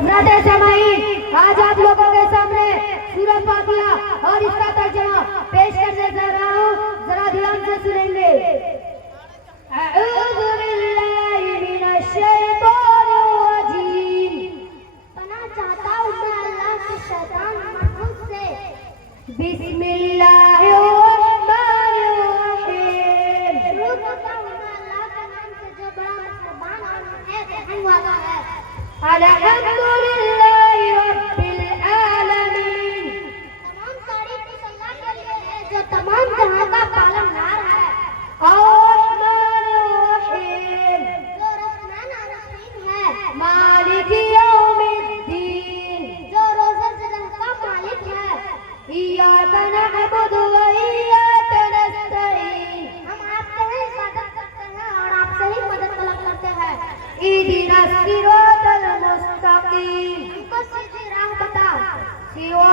हज़रत जमाई आज आप लोगों के सामने सूरह फातिहा और इसका तर्जुमा पेश करने जा रहा हूँ, जरा ध्यान से सुनेंगे। अऊज़ु बिल्लाहि मिनश शैतानिर रजीम। पनाह चाहता हूँ मैं अल्लाह के शैतान मरदूद से। बिस्मिल्लाहिर रहमानिर रहीम। शुरू करता हूँ मैं अल्लाह के नाम से जो बड़ा मेहरबान और रहम वाला है। अल्हम्दुलिल्लाहि रब्बिल आलमीन। तमाम तारीफ उस अल्लाह के लिए है जो तमाम जहां का पालनहार है। अर्रहमानिर रहीम। जो रहमान और रहीम है। मालिक यौमिद्दीन। जो रोज़े जगह का मालिक है। इय्याका नअबुदु व इय्याका नस्तईन। हम आपसे ही इबादत करते हैं और आपसे ही मदद तलब करते हैं। इहदिनस सिरातल मुस्तकीम। हमको सीधी राह बता। सिरातल